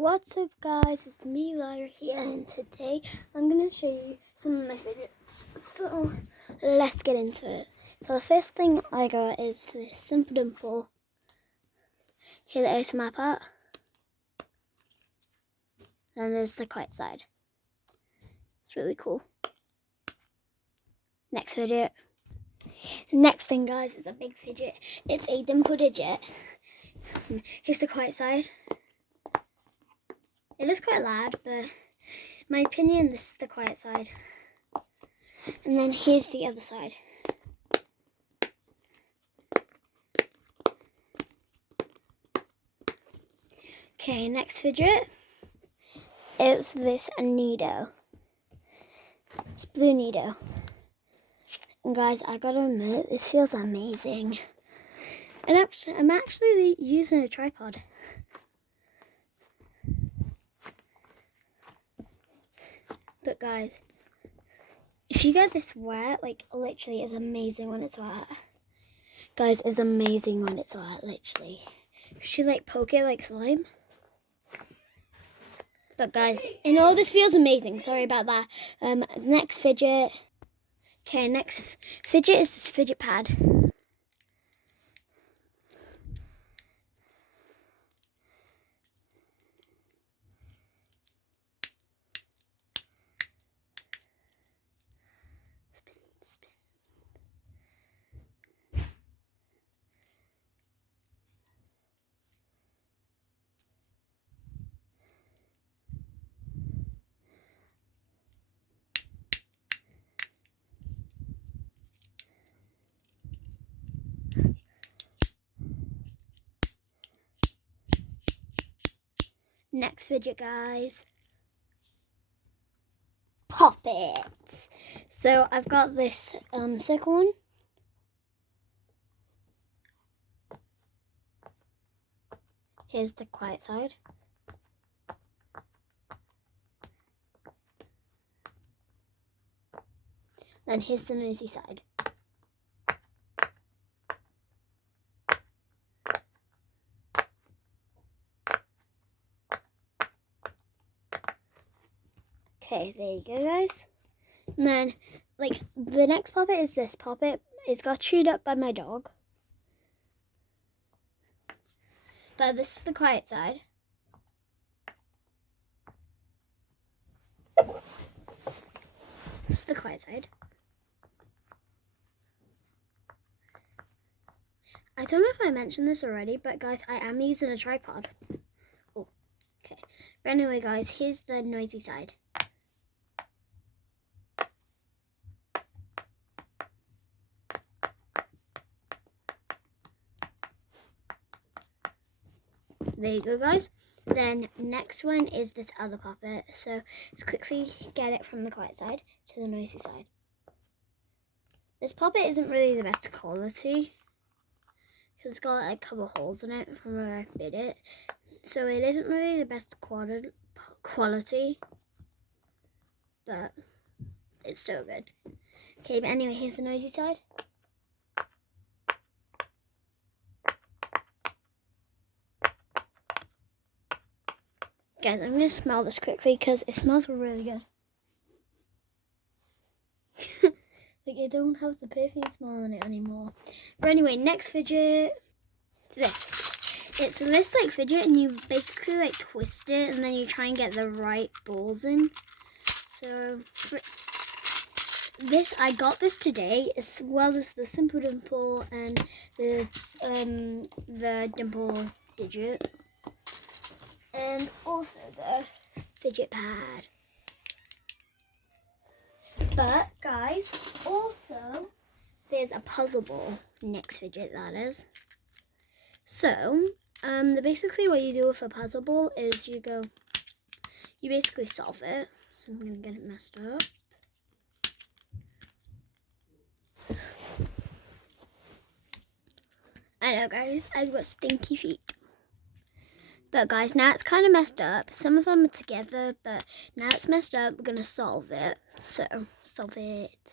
What's up guys, it's me Lyra here, and today I'm going to show you some of my fidgets. So let's get into it. So the first thing I got is this simple dimple. Here the ASMR part. Then there's the quiet side. It's really cool. Next fidget. The next thing guys is a big fidget. It's a dimple digit. Here's the quiet side. It is quite loud, but in my opinion, this is the quiet side. And then here's the other side. Okay, next fidget. It's this needle. It's blue needle. And guys, I gotta admit, this feels amazing. And I'm actually using a tripod. But guys, if you get this wet, like literally it's amazing when it's wet. Guys, it's amazing when it's wet, literally. You should like poke it like slime. But guys, and all this feels amazing. Sorry about that. Next fidget. Okay, next fidget is this fidget pad. Next fidget, guys. Pop it. So I've got this circle one. Here's the quiet side. And here's the noisy side. Okay, there you go, guys. And then, like, the next puppet is this puppet. It's got chewed up by my dog. But this is the quiet side. This is the quiet side. I don't know if I mentioned this already, but guys, I am using a tripod. Oh, okay. But anyway, guys, here's the noisy side. There you go, guys. Then next one is this other puppet. So let's quickly get it from the quiet side to the noisy side. This puppet isn't really the best quality because it's got like a couple of holes in it from where I fit it. So it isn't really the best quality, but it's still good. Okay, but anyway, here's the noisy side. Guys, I'm going to smell this quickly because it smells really good. Like, I don't have the perfume smell on it anymore. But anyway, next fidget. This. It's this, like, fidget, and you basically, like, twist it, and then you try and get the right balls in. So, this, I got this today, as well as the simple dimple and the dimple digit. And also the fidget pad. But guys, also there's a puzzle ball. Next fidget, that is. So basically what you do with a puzzle ball is you basically solve it. So I'm gonna get it messed up. I know, guys, I've got stinky feet. But guys, now it's kind of messed up. Some of them are together, but now it's messed up. We're going to solve it. So, solve it.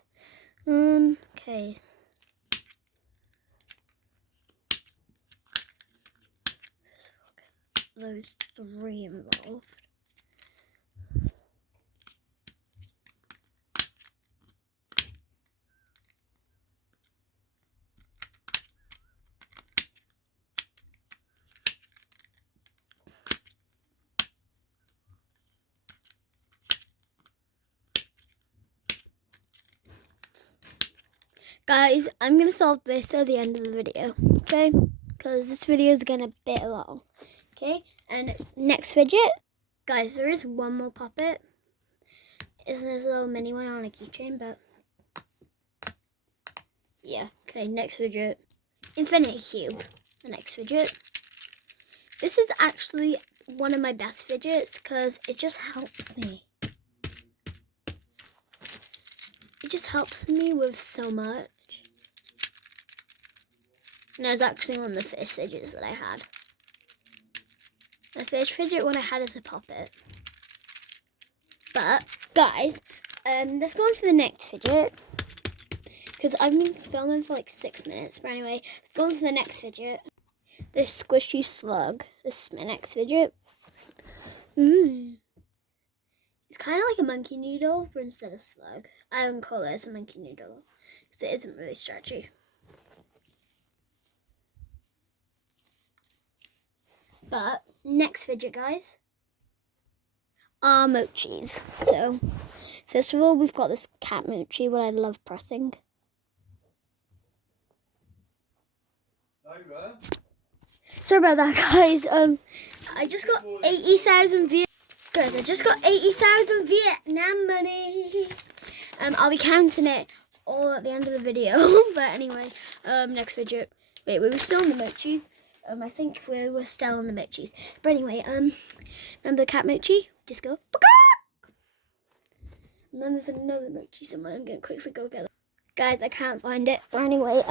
Okay. those three involved. Guys, I'm going to solve this at the end of the video, okay? Because this video is getting a bit long, okay? And next fidget, guys, there is one more puppet. There's a little mini one on a keychain, but yeah. Okay, next fidget. Infinity Cube, the next fidget. This is actually one of my best fidgets because it just helps me. It just helps me with so much. And it's actually one of the first fidgets that I had. The first fidget one I had is a puppet. But, guys, let's go on to the next fidget. Because I've been filming for like 6 minutes. But anyway, let's go on to the next fidget. This squishy slug. This is my next fidget. Ooh. It's kind of like a monkey noodle, but instead of slug. I wouldn't call it as a monkey noodle. Because it isn't really stretchy. But, next fidget, guys, are mochis. So, first of all, we've got this cat mochi, what I love pressing. Sorry about that, guys. I just got 80,000 views. Guys, I just got 80,000 Vietnam money. I'll be counting it all at the end of the video. But anyway, next fidget. Wait, we were still on the mochis. I think we were still on the mochis. But anyway, remember the cat mochi? Just go. And then there's another mochi somewhere. I'm gonna quickly go get it. Guys, I can't find it. But anyway,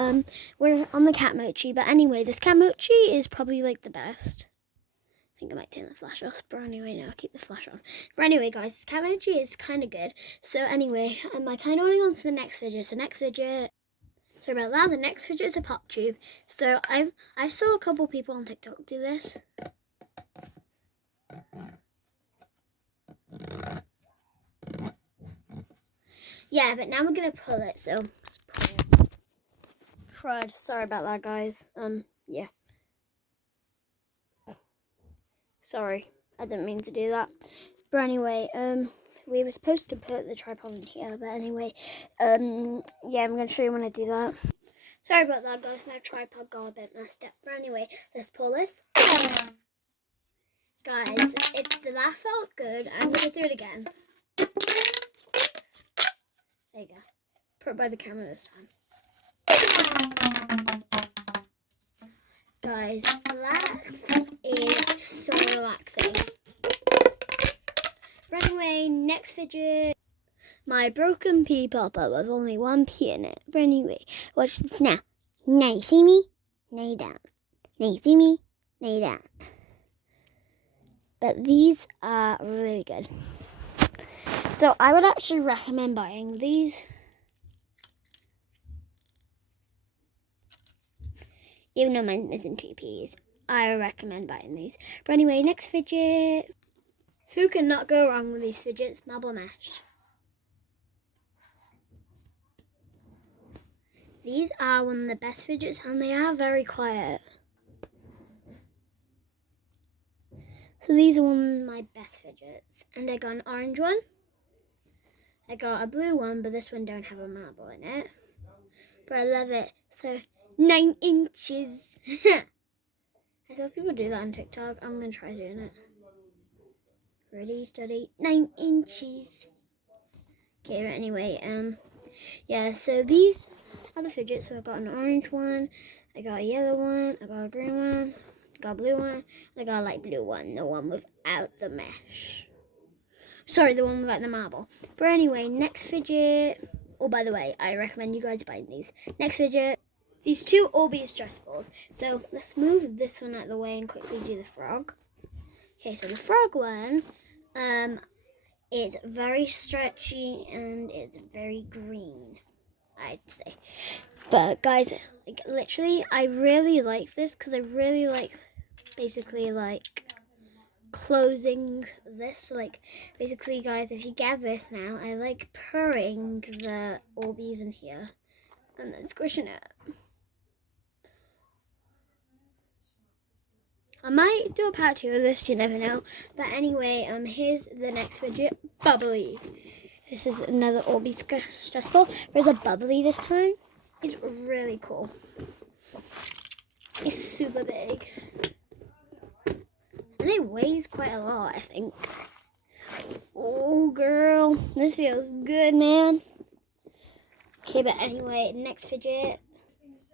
we're on the cat mochi. But anyway, this cat mochi is probably like the best. I think I might turn the flash off. But anyway, no, I'll keep the flash on. But anyway, guys, this cat mochi is kind of good. So anyway, I kind of want to go on to the next fidget. So next fidget. Sorry about that. The next fidget is a pop tube. So I saw a couple people on TikTok do this. Yeah, but now we're gonna pull it. So let's pull it. Crud. Sorry about that, guys. Yeah. Sorry, I didn't mean to do that. But anyway, we were supposed to put the tripod in here. But anyway, yeah, I'm gonna show you when I do that. Sorry about that, guys. My tripod got a bit messed up. But anyway, let's pull this. Guys, if that felt good, I'm going to do it again. There you go. Put it by the camera this time. Guys, that is so relaxing. But anyway, next fidget. My broken pea popper with only one pea in it. But anyway, watch this now. Now you see me? Now you don't. Now you see me? Now you don't. But these are really good. So I would actually recommend buying these. Even though mine's missing 2 peas, I recommend buying these. But anyway, next fidget. Who cannot go wrong with these fidgets? Marble Mesh. These are one of the best fidgets and they are very quiet. So these are one of my best fidgets. And I got an orange one. I got a blue one, but this one don't have a marble in it. But I love it. So 9 inches. I saw people do that on TikTok. I'm going to try doing it. Ready, steady, 9 inches. Okay, but anyway, yeah, so these are the fidgets. So I got an orange one, I got a yellow one, I got a green one, I got a blue one, and I got a light blue one, the one without the mesh. Sorry, the one without the marble. But anyway, next fidget. Oh, by the way, I recommend you guys buying these. Next fidget. These two all be stress balls. So let's move this one out of the way and quickly do the frog. Okay, so the frog one, it's very stretchy and it's very green, I'd say. But guys, like literally, I really like this because I really like, basically like closing this. So, like, basically, guys, if you get this now, I like purring the Orbeez in here and then squishing it. I might do a part 2 of this, you never know. But anyway, here's the next fidget, Bubbly. This is another Orbeez stress ball. There's a Bubbly this time. It's really cool. It's super big. And it weighs quite a lot, I think. Oh, girl. This feels good, man. Okay, but anyway, next fidget.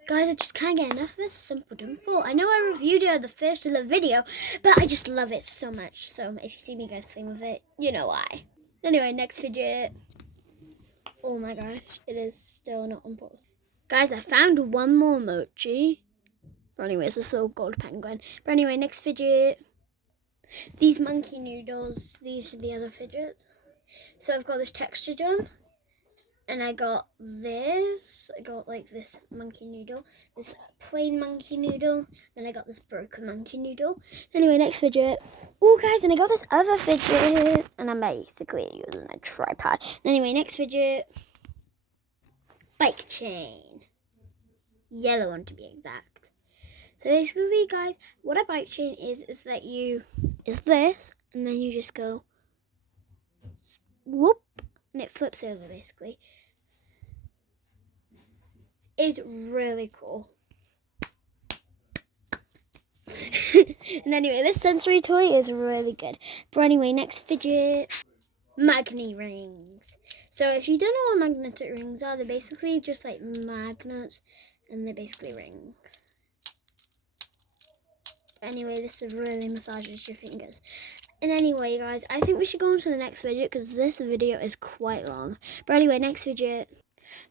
Guys, I just can't get enough of this Simple Dimple. I know I reviewed it at the first of the video, but I just love it so much. So if you see me guys playing with it, you know why. Anyway, next fidget. Oh my gosh, it is still not on pause. Guys, I found one more mochi. But anyway, it's this little gold penguin. But anyway, next fidget. These monkey noodles, these are the other fidgets. So I've got this texture done. And I got this. I got like this monkey noodle, this plain monkey noodle. Then I got this broken monkey noodle. Anyway, next fidget. Oh, guys, and I got this other fidget. And I'm basically using a tripod. Anyway, next fidget. Bike chain. Yellow one to be exact. So basically, guys, what a bike chain is that is this. And then you just go whoop. And it flips over basically. It's really cool. And anyway, this sensory toy is really good. But anyway, next fidget. Magnet rings. So if you don't know what magnetic rings are, they're basically just like magnets and they're basically rings. Anyway, this really massages your fingers. And anyway, guys, I think we should go on to the next fidget because this video is quite long. But anyway, next fidget.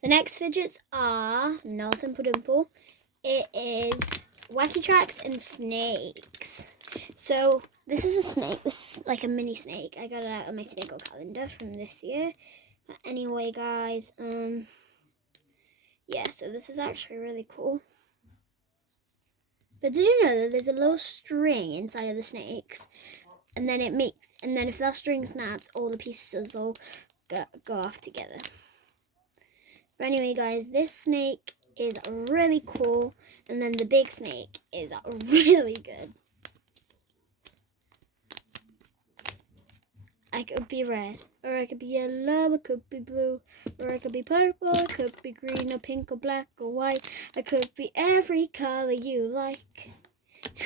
The next fidgets are no Simple Dimple. It is Wacky Tracks and snakes. So this is a snake. This is like a mini snake. I got it out of my Snake calendar from this year. But anyway, guys, yeah. So this is actually really cool. But did you know that there's a little string inside of the snakes, and then if that string snaps, all the pieces will go off together. But anyway, guys, this snake is really cool, and then the big snake is really good. I could be red, or I could be yellow, I could be blue, or I could be purple, I could be green, or pink, or black, or white. I could be every color you like.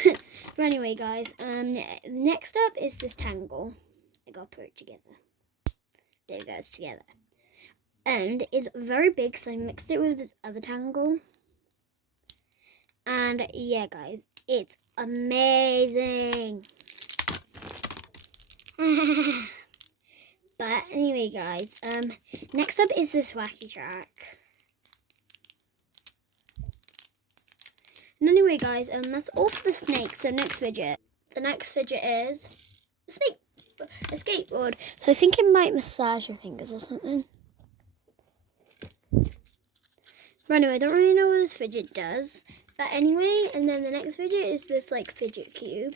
But anyway, guys, next up is this tangle. I gotta put it together. There it goes together. And it's very big, so I mixed it with this other tangle. And yeah, guys, it's amazing. But anyway, guys, next up is this Wacky Track. And anyway, guys, that's all for the snake. So next fidget. The next fidget is a skateboard. So I think it might massage your fingers or something. But anyway, I don't really know what this fidget does. But anyway, and then the next fidget is this like fidget cube.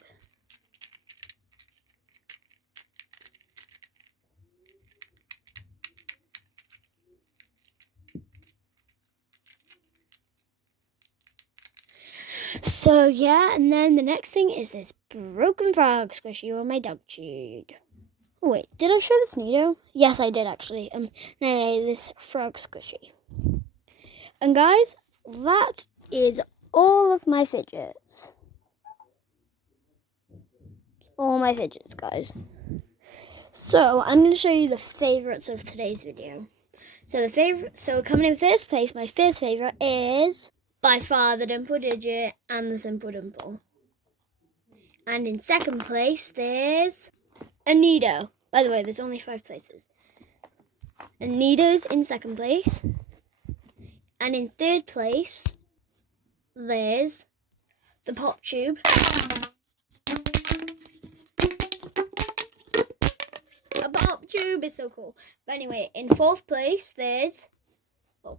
So yeah, and then the next thing is this broken frog squishy on my dog chewed. Oh, wait, did I show this neato? Yes, I did actually. Anyway, this frog squishy. And guys, that is all of my fidgets. All my fidgets, guys. So I'm going to show you the favorites of today's video. So coming in first place, my first favorite is by far the Dimple Digit and the Simple Dimple. And in second place, there's a Nido. By the way, there's only 5 places. A Nido's in second place. And in third place, there's the Pop Tube. A Pop Tube is so cool. But anyway, in fourth place, there's an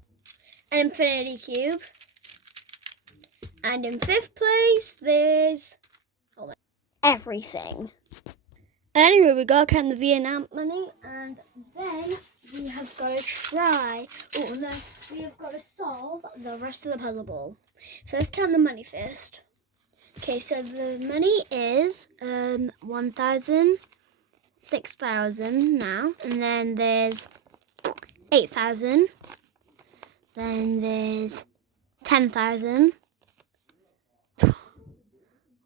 Infinity Cube. And in fifth place, there's everything. Anyway, we gotta count the Vietnam money, and then we have got to try. Oh, and then we have got to solve the rest of the puzzle ball. So let's count the money first. Okay, so the money is 1,000, 6,000 now, and then there's 8,000. Then there's 10,000.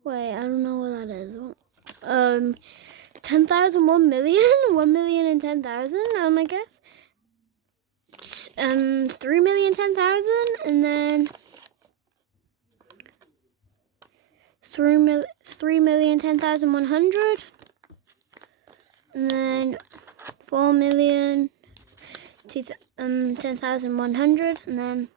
Wait, I don't know what that is. 10,000, 1 million, 1 million and 10,000. I guess. 3,010,000, and then 3,010,100, and then 4,010,100, and then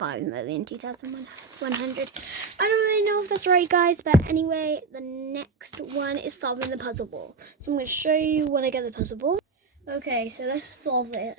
5,002,100. I don't really know if that's right, guys, but anyway, the next one is solving the puzzle ball. So I'm going to show you when I get the puzzle ball. Okay, so let's solve it.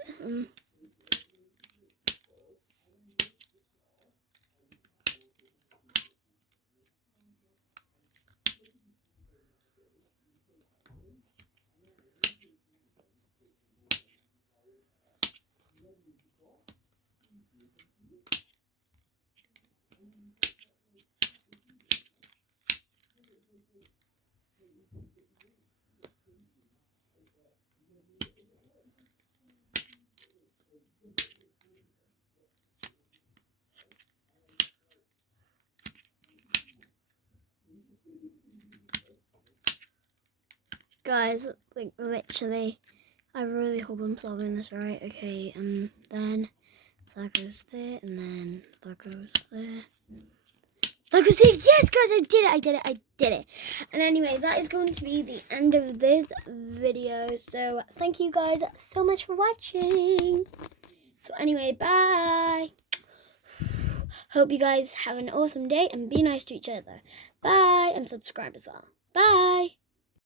Guys, like literally, I really hope I'm solving this right. Okay, and then that goes there, and then that goes there. That goes there. Yes, guys, I did it. And anyway, that is going to be the end of this video. So thank you guys so much for watching. So anyway, bye. Hope you guys have an awesome day and be nice to each other. Bye, and subscribe as well. Bye.